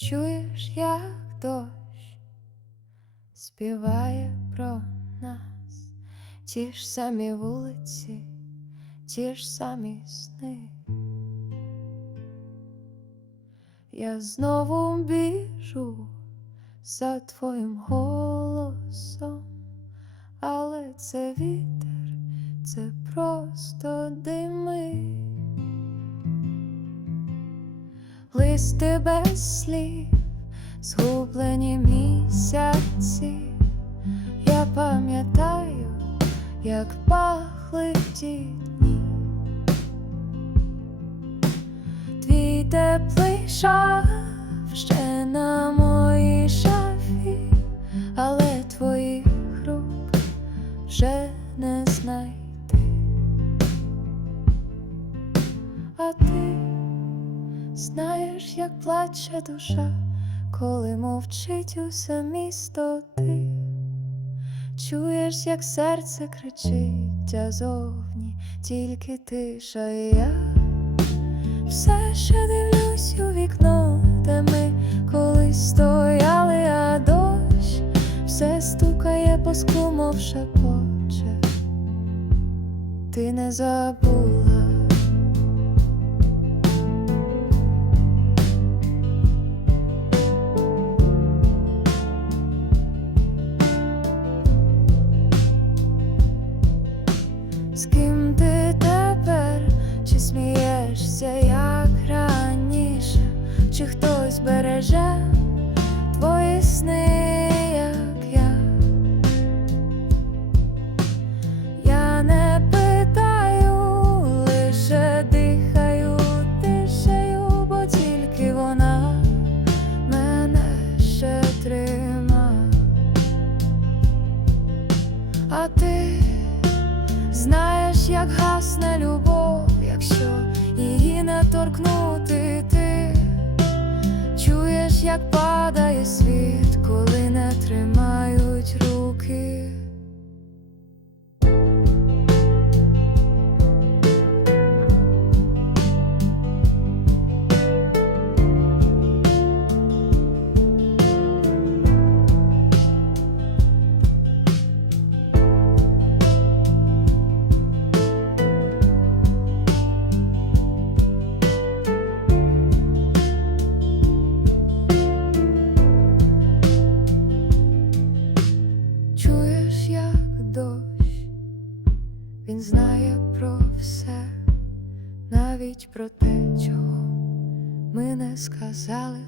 Чуєш, як дощ співає про нас, ті ж самі вулиці, ті ж самі сни. Я знову біжу за твоїм голосом, але це вітер, це просто дими. Листи без слів, згублені місяці. Я пам'ятаю, як пахли ті дні. Твій теплий шаф ще на моїй шафі, але твоїх рук вже не знайти. А ти знаєш, як плаче душа, коли мовчить усе місто ти. Чуєш, як серце кричить, зовні тільки тиша і я. Все ще дивлюсь у вікно, де ми колись стояли, а дощ все стукає по склу, мов шепоче. Ти не забула. З ким ти тепер, чи смієшся, як раніше, чи хтось береже твої сни, як я? Я не питаю, лише дихаю тишею, бо тільки вона мене ще трима. А ти як гасне любов, якщо її не торкнути ти чуєш, як падає світ, коли не тримають руки. Навіть про те, чого ми не сказали